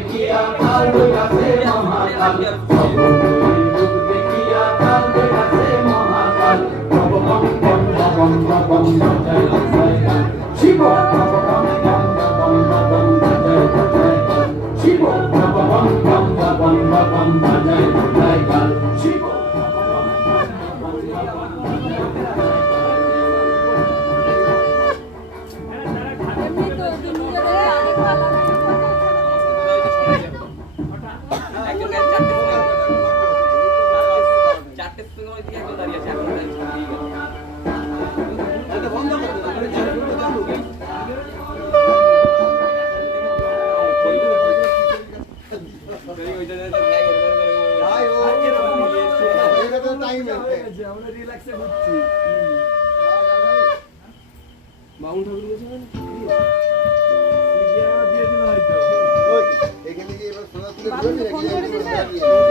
দেখিয়া কাল হইয়াছে মহাকাল যুগ দেখিয়া কাল হইয়াছে মহাকাল বম বম বম বম বম জয় জয় কাল শিব বম বম বম বম বম জয় জয় কাল শিব বম বম বম বম বম জয় জয় কাল শিব এখানে কি এবার সোনা তুলে